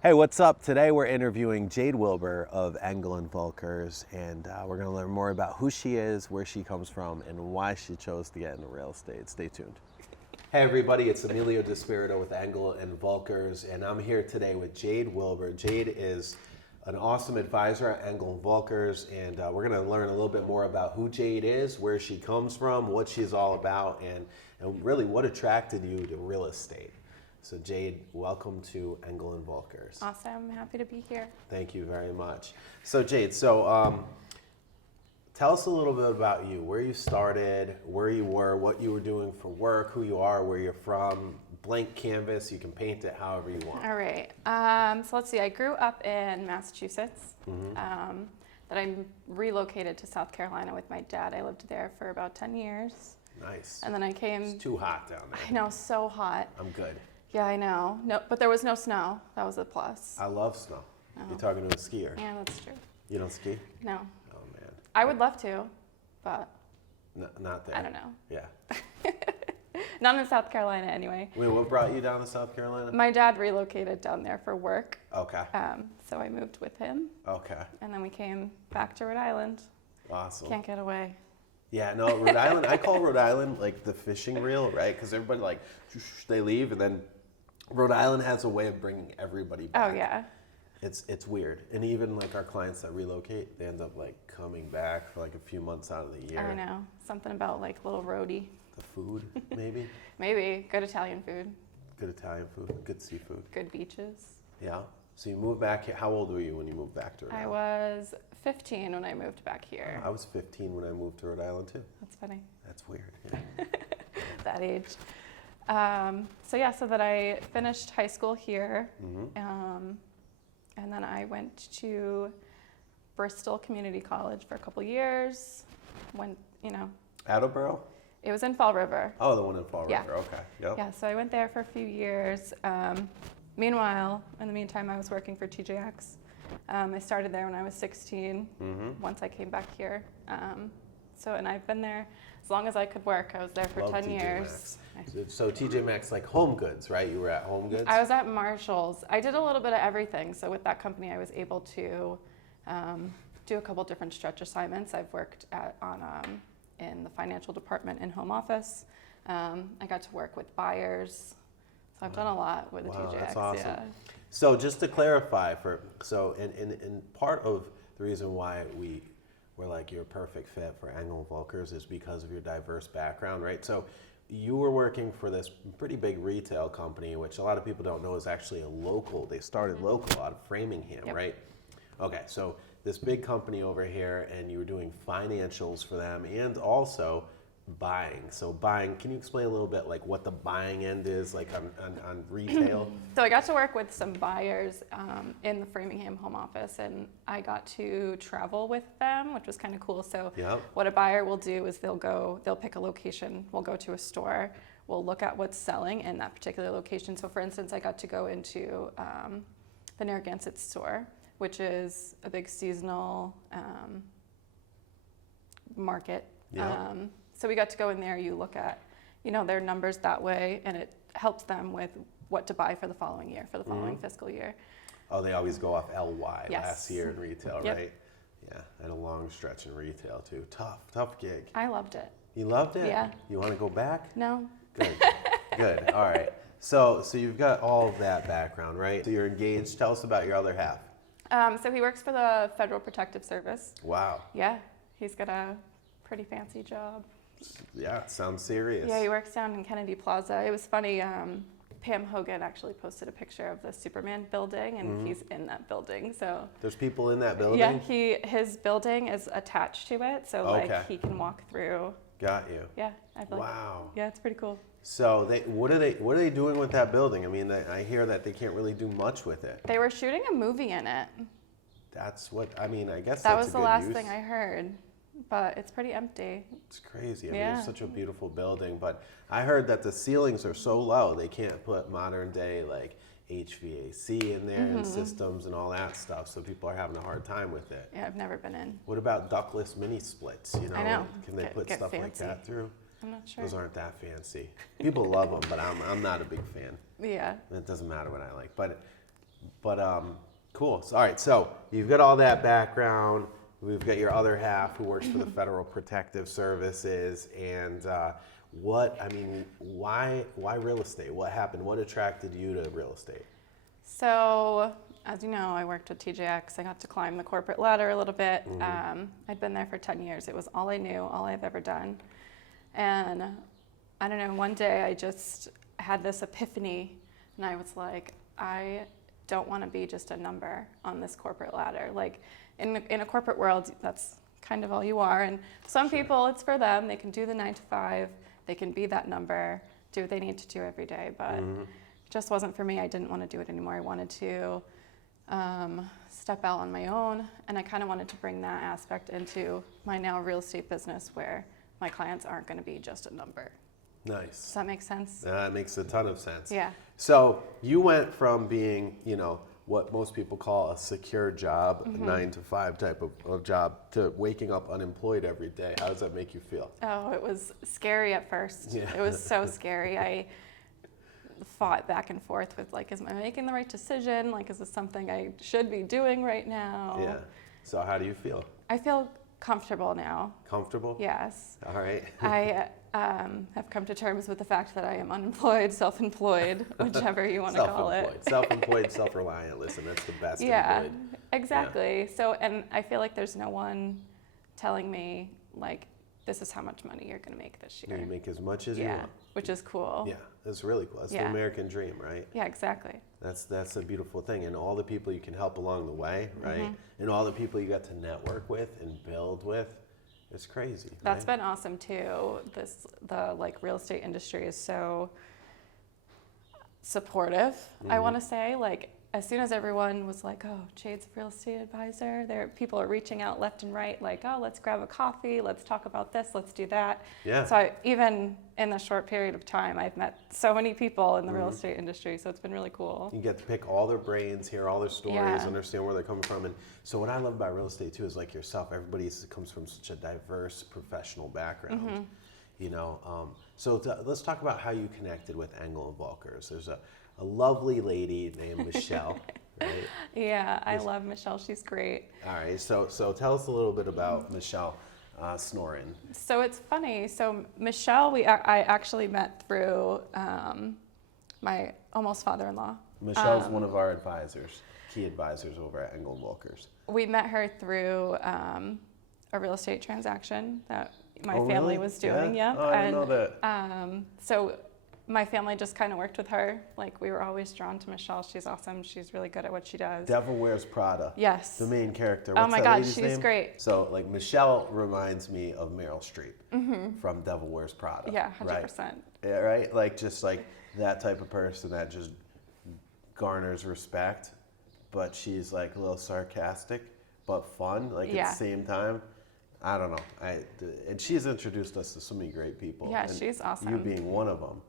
Hey, what's up? Today we're interviewing Jade Wilbur of Engel & Volkers, and we're going to learn more about who she is, where she comes from, and why she chose to get into real estate. Stay tuned. Hey everybody, it's Emilio DiSpirito with Engel & Volkers, and I'm here today with Jade Wilbur. Jade is an awesome advisor at Engel & Volkers, and we're going to learn a little bit more about who Jade is, where she comes from, what she's all about, and really what attracted you to real estate. So Jade, welcome to Engel & Volkers. Awesome, happy to be here. Thank you very much. So Jade, tell us a little bit about you, where you started, where you were, what you were doing for work, who you are, where you're from, blank canvas, you can paint it however you want. All right, so let's see, I grew up in Massachusetts, then I relocated to South Carolina with my dad. I lived there for about 10 years. Nice. And then I came. It's too hot down there. I know, so hot. I'm good. Yeah, I know. No, but there was no snow. That was a plus. I love snow. Oh. You're talking to a skier. Yeah, that's true. You don't ski? No. Oh man. I would love to, but Not there. I don't know. Yeah. Not in South Carolina anyway. Wait, what brought you down to South Carolina? My dad relocated down there for work. Okay. So I moved with him. Okay. And then we came back to Rhode Island. Awesome. Can't get away. Yeah, no, Rhode Island, I call Rhode Island like the fishing reel, right? Because everybody like, they leave and then Rhode Island has a way of bringing everybody back. Oh yeah. It's weird. And even like our clients that relocate, they end up like coming back for like a few months out of the year. I know. Something about like little roadie. The food, maybe? Maybe. Good Italian food. Good Italian food, good seafood. Good beaches. Yeah. So you moved back here. How old were you when you moved back to Rhode Island? I was 15 when I moved back here. I was 15 when I moved to Rhode Island too. That's funny. That's weird. Yeah. That age. So then I finished high school here. And then I went to Bristol Community College for a couple years. Attleboro? It was in Fall River. Oh, the one in Fall Yeah. River. Okay. Yep. Yeah, so I went there for a few years. Meanwhile, in the meantime, I was working for TJX. I started there when I was 16, once I came back here. And I've been there as long as I could work. I was there for Love 10 TJ years. Maxx. So TJ Maxx, like Home Goods, right? You were at Home Goods? I was at Marshall's. I did a little bit of everything. So with that company, I was able to do a couple different stretch assignments. I've worked in the financial department and home office. I got to work with buyers. So I've done a lot with the TJX. That's awesome. Yeah. So just to clarify, and part of the reason why we're like you're a perfect fit for Engel & Volkers is because of your diverse background, right? So you were working for this pretty big retail company, which a lot of people don't know is actually a local. They started local out of Framingham, Yep. right? Okay, so this big company over here, and you were doing financials for them and also buying. So buying, can you explain a little bit like what the buying end is like on retail? So I got to work with some buyers in the Framingham home office, and I got to travel with them, which was kind of cool. So Yep. what a buyer will do is they'll pick a location, we'll go to a store, we'll look at what's selling in that particular location. So for instance, I got to go into the Narragansett store, which is a big seasonal market. Yeah. So we got to go in there, you look at, their numbers that way, and it helps them with what to buy for the following year, for the following fiscal year. Oh, they always go off LY, Yes. last year in retail, Yep. right? Yeah, I had a long stretch in retail too. Tough gig. I loved it. You loved it? Yeah. You want to go back? No? Good, good, all right. So you've got all of that background, right? So you're engaged. Tell us about your other half. So he works for the Federal Protective Service. Wow. Yeah, he's got a pretty fancy job. Yeah, it sounds serious. Yeah, he works down in Kennedy Plaza. It was funny, Pam Hogan actually posted a picture of the Superman building, and he's in that building. So There's people in that building? yeah, his building is attached to it, so Okay. like he can walk through. Got you. Yeah, I've like. Wow. Yeah, it's pretty cool. So what are they doing with that building? I mean, I hear that they can't really do much with it. They were shooting a movie in it. That's what I mean. I guess That that's was a the good last use. thing I heard, but it's pretty empty. It's crazy. I mean, Yeah. it's such a beautiful building, but I heard that the ceilings are so low they can't put modern day like HVAC in there and systems and all that stuff. So people are having a hard time with it. Yeah, I've never been in. What about ductless mini splits? You know, I know. Can they put Get stuff like fancy. that through? I'm not sure. Those aren't that fancy. People love them, but I'm not a big fan. Yeah. It doesn't matter what I like. But But cool. So, all right. So you've got all that background. We've got your other half who works for the Federal Protective Services. And why real estate? What happened? What attracted you to real estate? So, as you know, I worked with TJX. I got to climb the corporate ladder a little bit. I'd been there for 10 years. It was all I knew, all I've ever done. And I don't know, one day I just had this epiphany, and I was like, I don't want to be just a number on this corporate ladder. Like, in a corporate world, that's kind of all you are. And some people, it's for them. They can do the 9 to 5. They can be that number, do what they need to do every day. But it just wasn't for me. I didn't want to do it anymore. I wanted to step out on my own. And I kind of wanted to bring that aspect into my now real estate business, where my clients aren't going to be just a number. Nice. Does that make sense? That makes a ton of sense. Yeah. So you went from being, what most people call a secure job, a 9 to 5 type of job, to waking up unemployed every day. How does that make you feel? Oh, it was scary at first. Yeah. It was so scary. I fought back and forth with, like, am I making the right decision? Like, is this something I should be doing right now? Yeah. So how do you feel? I feel comfortable now. Comfortable? Yes. All right. I have come to terms with the fact that I am unemployed, self-employed, whichever you want to call it. Self-employed, self-reliant. Listen, that's the best. Yeah, employed. exactly. Yeah. So, and I feel like there's no one telling me, like, this is how much money you're going to make this year. You make as much as you want. Which is cool. Yeah, that's really cool. That's the American dream, right? Yeah, exactly. That's a beautiful thing. And all the people you can help along the way, right? And all the people you got to network with and build with. It's crazy. That's been awesome too. The real estate industry is so supportive. I want to say, like, as soon as everyone was like, "Oh, Jade's a real estate advisor," people are reaching out left and right, like, "Oh, let's grab a coffee. Let's talk about this. Let's do that." Yeah. So even in a short period of time, I've met so many people in the real estate industry. So it's been really cool. You get to pick all their brains, hear all their stories, understand where they're coming from. And so what I love about real estate too is, like yourself, everybody comes from such a diverse professional background. Let's talk about how you connected with Engel & Volkers. There's a lovely lady named Michelle, right? Yeah, I love Michelle. She's great. All right, so tell us a little bit about Michelle Snorin. So it's funny. So Michelle, I actually met through my almost father-in-law. Michelle's one of our advisors, key advisors over at Engel & Volkers. We met her through a real estate transaction that my family was doing. Yeah. Oh, I didn't know that. So my family just kind of worked with her. Like, we were always drawn to Michelle. She's awesome. She's really good at what she does. Devil Wears Prada. Yes. The main character. Oh What's my that God, lady's she's name? great. So, like, Michelle reminds me of Meryl Streep from Devil Wears Prada. Yeah, 100%. Right? Yeah, right? Like, just like that type of person that just garners respect, but she's like a little sarcastic, but fun, like at the same time. I don't know. And she's introduced us to so many great people. Yeah, and she's awesome. You being one of them,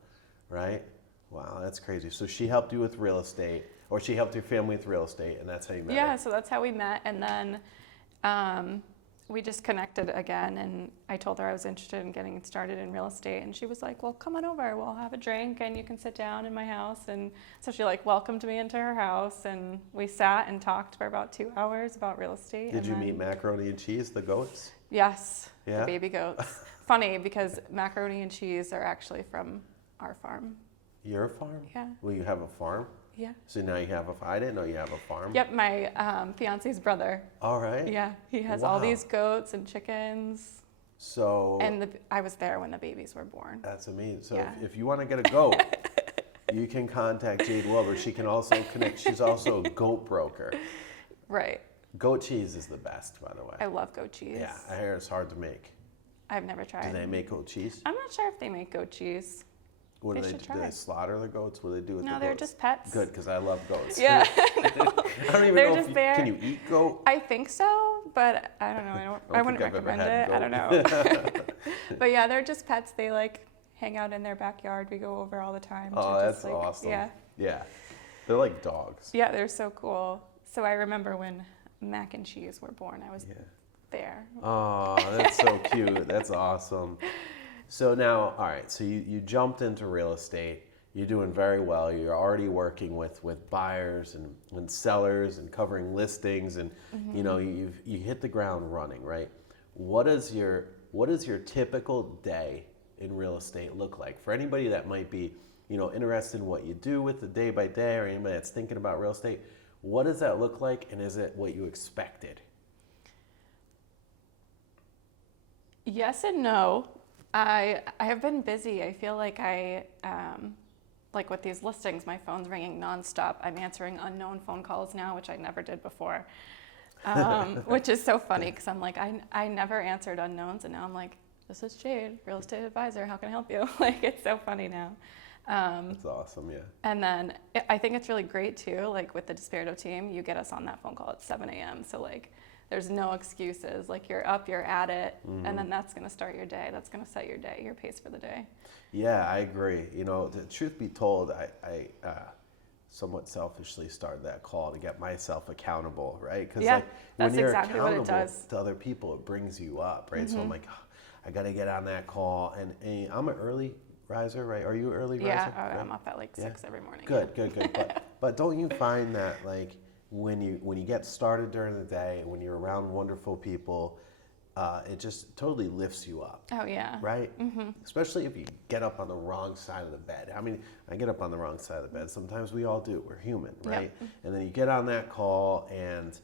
right? Wow, that's crazy. So she helped you with real estate, or she helped your family with real estate, and that's how you met her. Yeah, so that's how we met. And then we just connected again, and I told her I was interested in getting started in real estate, and she was like, well, come on over, we'll have a drink and you can sit down in my house. And so she welcomed me into her house, and we sat and talked for about 2 hours about real estate. Did you meet Macaroni and Cheese, the goats? Yes, Yeah? the baby goats. Funny, because Macaroni and Cheese are actually from our farm. Your farm? Yeah. Well, you have a farm? Yeah. So now you have I didn't know you have a farm. Yep, my fiance's brother. All right. Yeah, he has all these goats and chickens. So. And I was there when the babies were born. That's amazing. So if you want to get a goat, you can contact Jade Wilbur. She can also connect. She's also a goat broker. Right. Goat cheese is the best, by the way. I love goat cheese. Yeah, I hear it's hard to make. I've never tried. Do they make goat cheese? I'm not sure if they make goat cheese. What do they do? should try. Do they slaughter the goats? What do they do with the No, goats? they're just pets. Good, because I love goats. Yeah. I don't even They're know just if there. Can you eat goat? I think so, but I don't know. I wouldn't think I've ever recommend had it. I don't know. But yeah, they're just pets. They hang out in their backyard. We go over all the time. Oh, to that's just, awesome. Yeah. Yeah. They're like dogs. Yeah, they're so cool. So I remember when Mac and Cheese were born. I was there. Oh, that's so cute. That's awesome. So now, all right, so you jumped into real estate. You're doing very well. You're already working with buyers and sellers and covering listings, and you know, you hit the ground running, right? What is your typical day in real estate look like for anybody that might be, you know, interested in what you do with the day by day, or anybody that's thinking about real estate? What does that look like, and is it what you expected? Yes and no. I have been busy. I feel like like with these listings, my phone's ringing nonstop. I'm answering unknown phone calls now, which I never did before, which is so funny because I'm like, I never answered unknowns, and now I'm like, this is Jade, real estate advisor. How can I help you? Like, it's so funny now. That's awesome, yeah. And then I think it's really great too, like with the DiSpirito team, you get us on that phone call at 7 a.m. So like, there's no excuses. Like, you're up, you're at it, and then that's going to start your day. That's going to set your day, your pace for the day. Yeah, I agree. You know, the truth be told, I somewhat selfishly started that call to get myself accountable, right? Because Yeah, like that's when you're exactly what it accountable does. to other people, it brings you up, right? So I'm like, oh, I got to get on that call, and I'm an early riser, right? Are you an early riser? Yeah, Right? I'm up at like 6 every morning. Good. But don't you find that like when you get started during the day, when you're around wonderful people, it just totally lifts you up. Oh yeah. Right? Especially if you get up on the wrong side of the bed. I mean, I get up on the wrong side of the bed. Sometimes we all do. We're human, right? Yep. And then you get on that call, and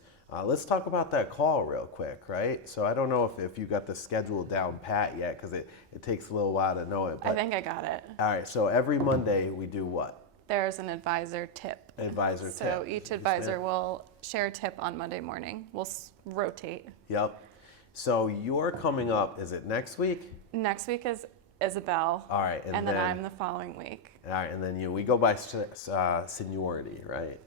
let's talk about that call real quick, right? So I don't know if you got the schedule down pat yet, because it takes a little while to know it. But, I think I got it. all right, so every Monday we do what? There's an advisor tip. Advisor tip. So each advisor will share a tip on Monday morning. We'll rotate. Yep. So you're coming up, is it next week? Next week is Isabel. All right. And then I'm the following week. All right, and then we go by seniority, right?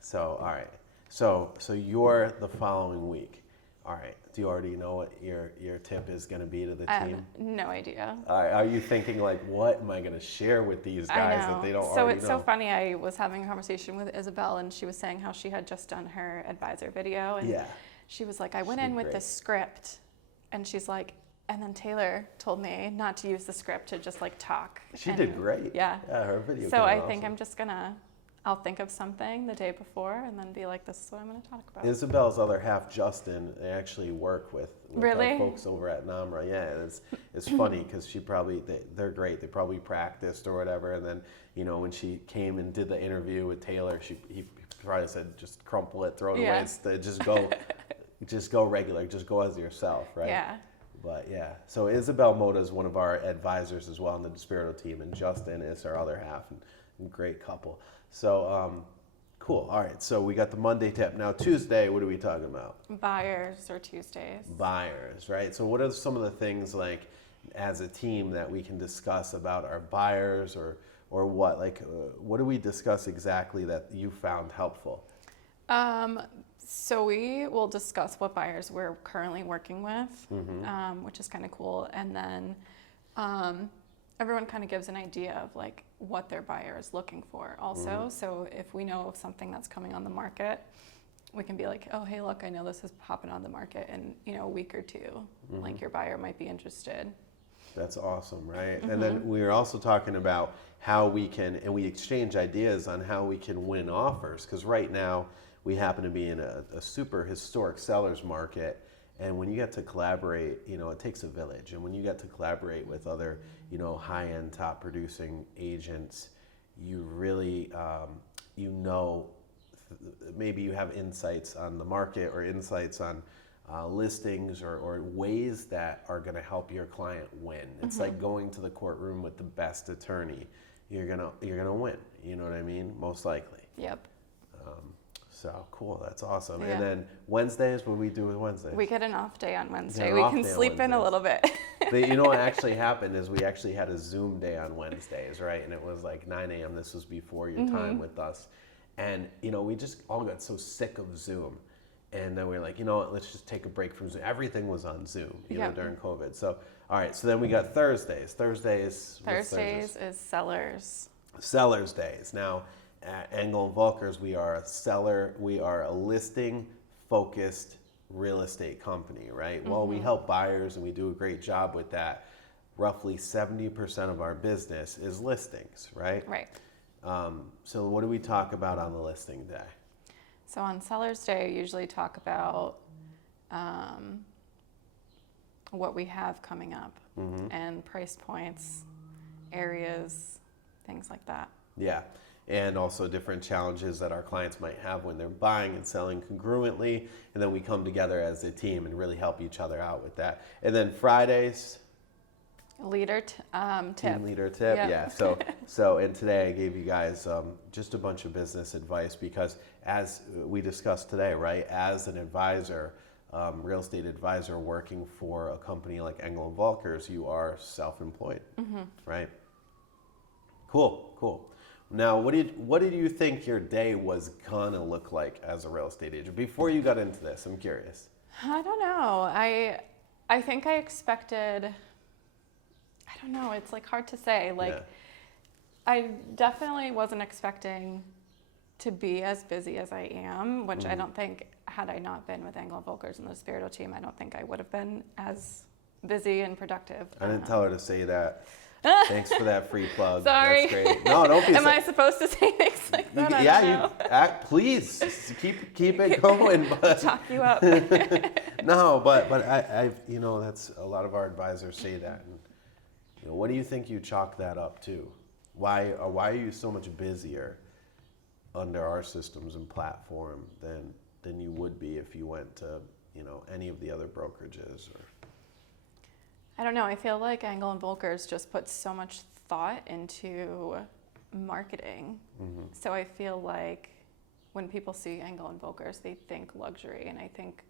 So, all right. So you're the following week. All right. Do you already know what your tip is going to be to the team? No idea. All right. Are you thinking like, what am I going to share with these guys that they don't already know? So it's so funny. I was having a conversation with Isabel, and she was saying how she had just done her advisor video, and she was like, I went in with this script, and she's like, and then Taylor told me not to use the script, to just like talk. She did great. Yeah. Her video. So I think I'm just gonna, I'll think of something the day before and then be like, this is what I'm gonna talk about. Isabel's other half, Justin, they actually work with really? Our folks over at NAMRA. Yeah, it's funny because they're great. They probably practiced or whatever, and then when she came and did the interview with Taylor, he probably said, just crumple it, throw it away, just go. Just go regular, just go as yourself, right? Yeah. But yeah, so Isabel Mota is one of our advisors as well on the DiSpirito team, and Justin is our other half, and great couple. So cool. All right, so we got the Monday tip. Now Tuesday, what are we talking about? Buyers or Tuesdays. Buyers, right? So what are some of the things like as a team that we can discuss about our buyers, or what? Like, what do we discuss exactly that you found helpful? So we will discuss what buyers we're currently working with, which is kind of cool. And then everyone kind of gives an idea of like what their buyer is looking for also. So if we know of something that's coming on the market, we can be like, oh, hey, look, I know this is popping on the market in a week or two. Like, your buyer might be interested. That's awesome, right? And then we were also talking about how we can, and we exchange ideas on how we can win offers. Because right now, we happen to be in a super historic seller's market, and when you get to collaborate, it takes a village. And when you get to collaborate with other, high-end, top-producing agents, you really, maybe you have insights on the market or insights on listings or ways that are going to help your client win. It's like going to the courtroom with the best attorney. You're gonna win. You know what I mean? Most likely. Yep. So cool, that's awesome. Yeah. And then Wednesdays, what do we do with Wednesdays? We get an off day on Wednesday. We can sleep in a little bit. What actually happened is we actually had a Zoom day on Wednesdays, right? And it was like 9 a.m. This was before your time with us. And, we just all got so sick of Zoom. And then we were like, let's just take a break from Zoom. Everything was on Zoom, during COVID. So, all right, so then we got Thursdays. Thursdays is Sellers. Sellers Days. Now, at Engel & Volkers, we are a listing-focused real estate company, right? Well, we help buyers, and we do a great job with that. roughly 70% of our business is listings, right? Right. So what do we talk about on the listing day? So on Seller's Day, I usually talk about what we have coming up and price points, areas, things like that. Yeah, and also different challenges that our clients might have when they're buying and selling congruently, and then we come together as a team and really help each other out with that. And then Fridays, Tip. team leader tip. Yep. Yeah. So and today I gave you guys just a bunch of business advice because as we discussed today, right, as an advisor, real estate advisor working for a company like Engel & Volkers, you are self-employed, right? Cool. Now, what did you think your day was gonna look like as a real estate agent before you got into this? I'm curious. I don't know. I think I expected. I don't know. It's like hard to say. Like, Yeah. I definitely wasn't expecting to be as busy as I am, which I don't think, had I not been with Engel & Volkers and the DiSpirito team, I don't think I would have been as busy and productive. I didn't tell her to say that. Thanks for that free plug. Sorry. That's great. No, don't be. Am I supposed to say things like that? I don't know. Please keep it going. But Talk you up. no, but I've that's a lot of our advisors say that. And, what do you think you chalk that up to? Why are you so much busier under our systems and platform than you would be if you went to any of the other brokerages or? I don't know. I feel like Engel & Volkers just puts so much thought into marketing. So I feel like when people see Engel & Volkers, they think luxury. And I think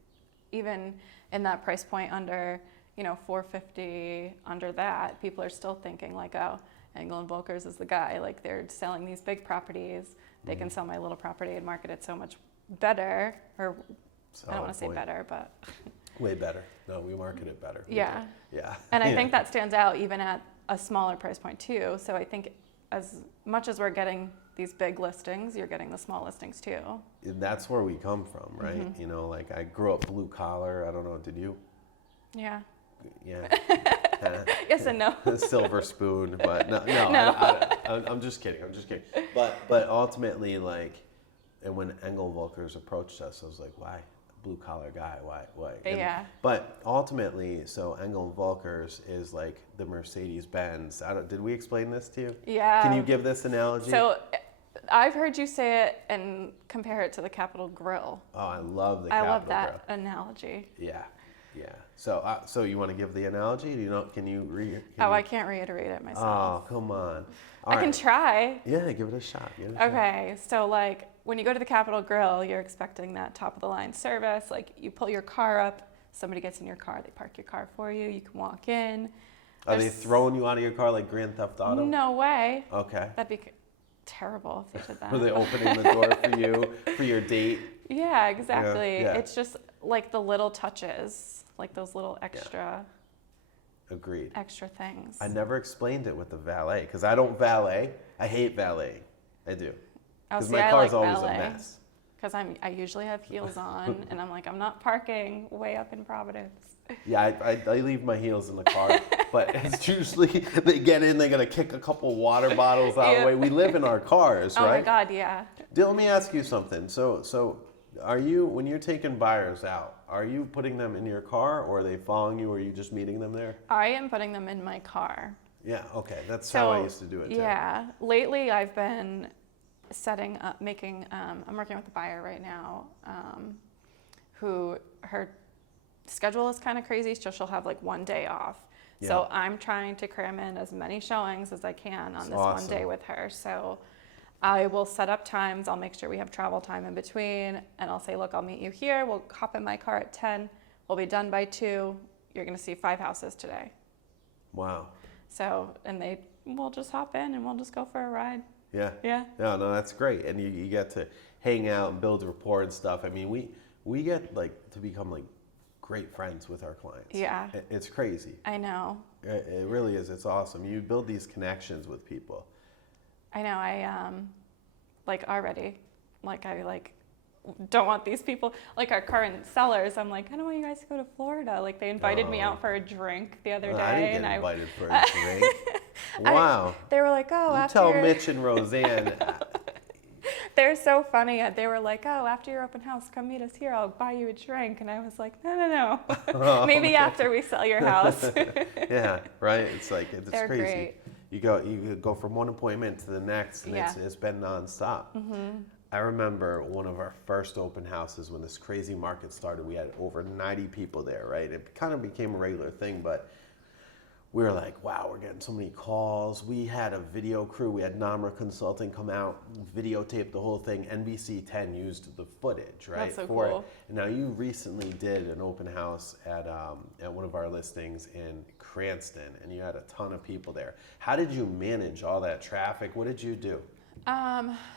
even in that price point under, $450, under that, people are still thinking like, oh, Engel & Volkers is the guy. Like, they're selling these big properties. They can sell my little property and market it so much better. Or I don't want to say better, but... Way better. No, we market it better. Yeah. Yeah. And I think that stands out even at a smaller price point too. So I think as much as we're getting these big listings, you're getting the small listings too. That's where we come from, right? Like I grew up blue collar. I don't know, did you? Yeah. Yeah. Yes and no. Silver spoon, but no. I'm just kidding. But ultimately, and when Engel & Volkers approached us, I was like, why? Blue collar guy, why? Yeah. But ultimately, so Engel & Volkers is like the Mercedes-Benz. Did we explain this to you? Yeah. Can you give this analogy? So I've heard you say it and compare it to the Capitol Grill. Oh, I love the I Capitol love that Grill. analogy. Yeah. So you want to give the analogy? Can you I can't reiterate it myself. Oh, come on. I can try. Yeah, give it a shot. Okay, so when you go to the Capitol Grill, you're expecting that top of the line service. Like, you pull your car up, somebody gets in your car, they park your car for you, you can walk in. Are they throwing you out of your car like Grand Theft Auto? No way. Okay. That'd be terrible if they did that. Are they opening the door for you, for your date? Yeah, exactly. Yeah. It's just like the little touches, like those little extra Agreed. extra things. I never explained it with the valet, because I don't valet. I hate valet. I do. Because my car's always a mess. Because I usually have heels on, and I'm like, I'm not parking way up in Providence. Yeah, I leave my heels in the car, but it's usually they get in, they gotta kick a couple water bottles out of the way. We live in our cars, right? Oh my God, yeah. Let me ask you something. So are you, when you're taking buyers out, are you putting them in your car, or are they following you, or are you just meeting them there? I am putting them in my car. Yeah, okay. That's how I used to do it too. Yeah. Lately, I've been setting up, I'm working with a buyer right now who her schedule is kind of crazy, so she'll have like one day off. Yeah. So I'm trying to cram in as many showings as I can on this one day with her. So I will set up times, I'll make sure we have travel time in between, and I'll say, look, I'll meet you here, we'll hop in my car at 10, we'll be done by 2, you're gonna see 5 houses today. Wow. So, and we'll just hop in and we'll just go for a ride. Yeah. Yeah. No, that's great. And you get to hang out and build rapport and stuff. I mean, we get to become great friends with our clients. Yeah. It's crazy. I know. It really is. It's awesome. You build these connections with people. I know. I already, don't want these people, like our current sellers, I'm like, I don't want you guys to go to Florida. Like they invited me out for a drink the other day. I didn't get invited for a drink. Wow. They were like, oh, You after tell Mitch and Roseanne. They're so funny. They were like, oh, after your open house, come meet us here. I'll buy you a drink. And I was like, no. Maybe after we sell your house. Yeah, right. It's like it's They're crazy. great. You go from one appointment to the next, and it's been nonstop. I remember one of our first open houses when this crazy market started. We had over 90 people there, right? It kind of became a regular thing, but we were like, wow, we're getting so many calls. We had a video crew. We had Namra Consulting come out, videotape the whole thing. NBC 10 used the footage, right? That's so for cool. it. And now you recently did an open house at one of our listings in Cranston, and you had a ton of people there. How did you manage all that traffic? What did you do?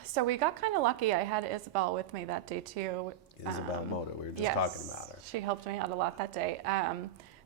So we got kind of lucky. I had Isabel with me that day too. Isabel Mota, we were just talking about her. She helped me out a lot that day.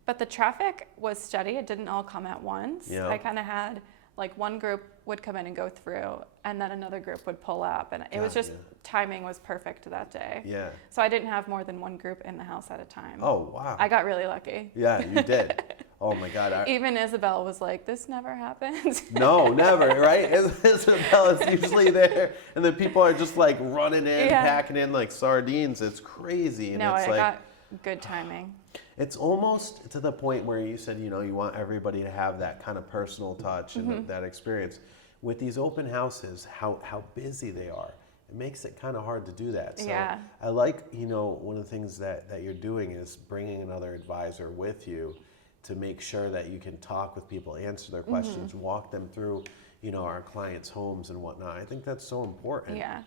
But the traffic was steady. It didn't all come at once. Yeah. I kind of had like one group would come in and go through, and then another group would pull up, and it was just timing was perfect that day. Yeah. So I didn't have more than one group in the house at a time. Oh, wow. I got really lucky. Yeah, you did. Oh my God. Even Isabel was like, this never happens. No, never, right? Isabel is usually there, and then people are just like running in, packing in like sardines. It's crazy. And No, it's I like, got good timing. It's almost to the point where you said, you want everybody to have that kind of personal touch and that experience. With these open houses, how busy they are, it makes it kind of hard to do that. So I like, one of the things that you're doing is bringing another advisor with you to make sure that you can talk with people, answer their questions, walk them through, our clients' homes and whatnot. I think that's so important. Yeah.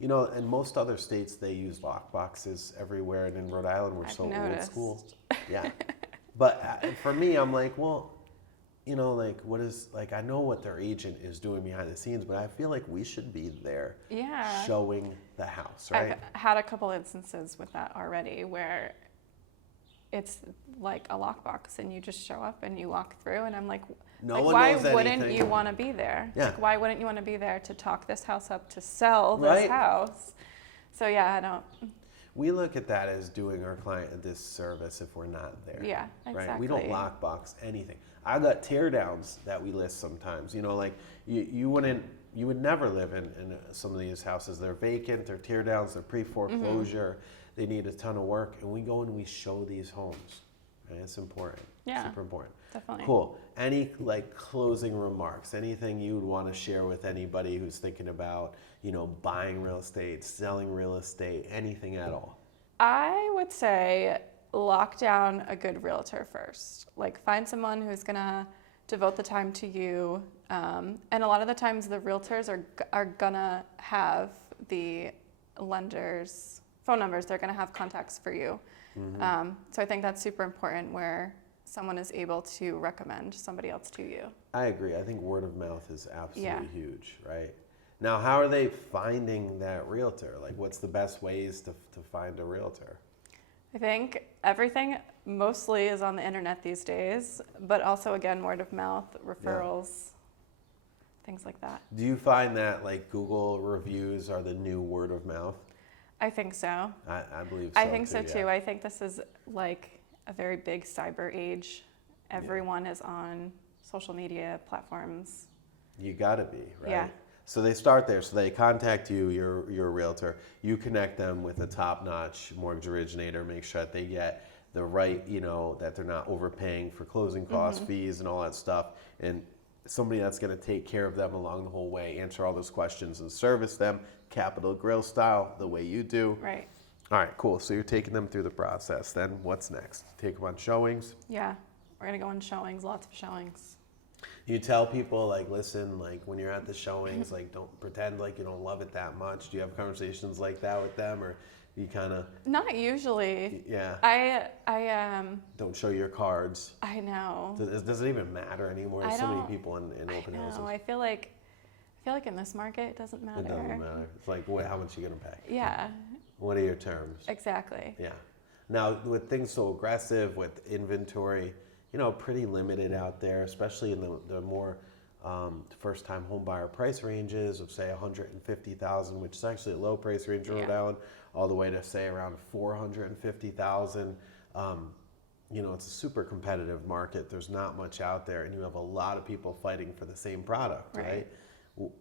In most other states, they use lock boxes everywhere, and in Rhode Island, we're so old school. Yeah. But for me, I'm like, well, what is, I know what their agent is doing behind the scenes, but I feel like we should be there showing the house, right? I've had a couple instances with that already where it's like a lockbox and you just show up and you walk through, and I'm like, why wouldn't you want to be there? Yeah. Like, why wouldn't you want to be there to talk this house up, to sell this house? So I don't. We look at that as doing our client a disservice if we're not there. Yeah, exactly. Right? We don't lockbox anything. I got tear downs that we list sometimes. You would never live in some of these houses. They're vacant, they're tear downs, they're pre-foreclosure. They need a ton of work, and we go and we show these homes. Right? It's important. Yeah, super important. Definitely. Cool. Any closing remarks? Anything you would want to share with anybody who's thinking about, buying real estate, selling real estate, anything at all? I would say lock down a good realtor first. Find someone who's gonna devote the time to you. And a lot of the times the realtors are gonna have the lender's phone numbers. They're gonna have contacts for you. So I think that's super important, where someone is able to recommend somebody else to you. I agree. I think word of mouth is absolutely huge, right? Now, how are they finding that realtor? What's the best ways to find a realtor? I think everything mostly is on the internet these days, but also, again, word of mouth, referrals, things like that. Do you find that Google reviews are the new word of mouth? I think so. I believe so. I think so too. I think this is a very big cyber age. Everyone is on social media platforms. You gotta be, right? Yeah. So they start there. So they contact you, you're a realtor. You connect them with a top-notch mortgage originator, make sure that they get the right, that they're not overpaying for closing costs, fees, and all that stuff. And somebody that's gonna take care of them along the whole way, answer all those questions and service them, Capital Grill style, the way you do. Right. All right, cool. So you're taking them through the process. Then what's next? Take them on showings? Yeah, we're gonna go on showings, lots of showings. You tell people, listen, when you're at the showings, don't pretend like you don't love it that much. Do you have conversations like that with them, or you kind of? Not usually. Yeah. I Don't show your cards. I know. Does it even matter anymore? There's so many people in open houses. I feel like in this market it doesn't matter. It doesn't matter. It's how much you gonna pay? Yeah. What are your terms? Exactly. Yeah. Now, with things so aggressive, with inventory, pretty limited out there, especially in the more first-time home buyer price ranges of say 150,000, which is actually a low price range in Rhode Island, all the way to say around 450,000. It's a super competitive market. There's not much out there, and you have a lot of people fighting for the same product, right?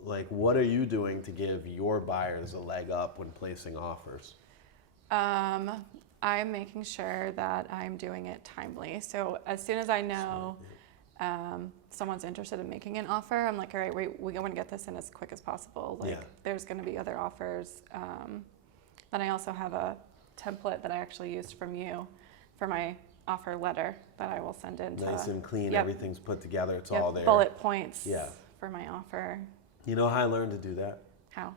Like, what are you doing to give your buyers a leg up when placing offers? I'm making sure that I'm doing it timely. So as soon as I know someone's interested in making an offer, I'm like, all right, we want to get this in as quick as possible. Like, there's going to be other offers. Then I also have a template that I actually used from you for my offer letter that I will send in. Nice and clean. Everything's put together. It's all there. Bullet points for my offer. You know how I learned to do that? How?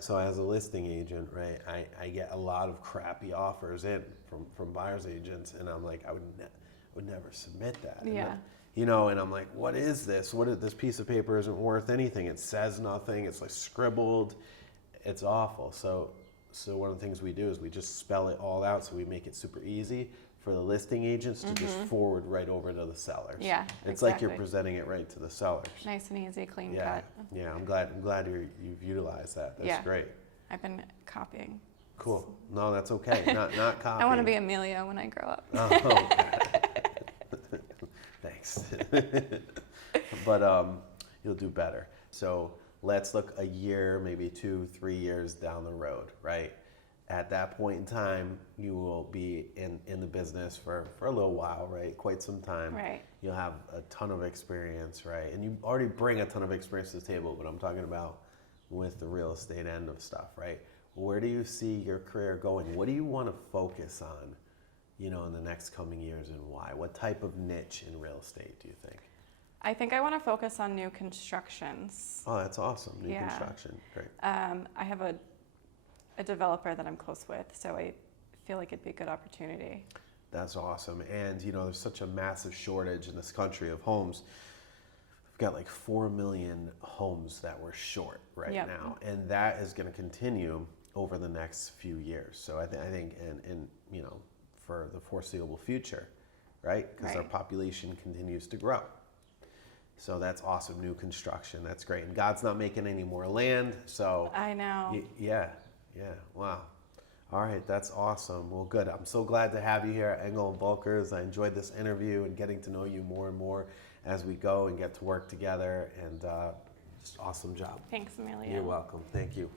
So as a listing agent, right, I get a lot of crappy offers in from buyer's agents, and I'm like, I would never submit that. And I'm like, what is this? This piece of paper isn't worth anything. It says nothing. It's like scribbled. It's awful. So one of the things we do is we just spell it all out, so we make it super easy for the listing agents to just forward right over to the sellers. Yeah, it's like you're presenting it right to the sellers. Nice and easy, clean cut. Yeah, I'm glad you've utilized that. That's great. I've been copying. Cool. No, that's okay. Not copying. I want to be Emilio when I grow up. Oh, thanks. But you'll do better. So let's look a year, maybe 2-3 years down the road, right? At that point in time, you will be in the business for a little while, right? Quite some time. Right. You'll have a ton of experience, right? And you already bring a ton of experience to the table, but I'm talking about with the real estate end of stuff, right? Where do you see your career going? What do you want to focus on, in the next coming years, and why? What type of niche in real estate do you think? I think I want to focus on new constructions. Oh, that's awesome. New construction. Great. I have a developer that I'm close with, so I feel like it'd be a good opportunity. That's awesome. And there's such a massive shortage in this country of homes. We've got like 4 million homes that we're short right now, and that is going to continue over the next few years. So I think and for the foreseeable future, right? Because our population continues to grow. So that's awesome. New construction. That's great. And God's not making any more land, so I know. Yeah. Wow. All right. That's awesome. Well, good. I'm so glad to have you here at Engel & Volkers. I enjoyed this interview and getting to know you more and more as we go and get to work together. And just awesome job. Thanks, Emilio. You're welcome. Thank you.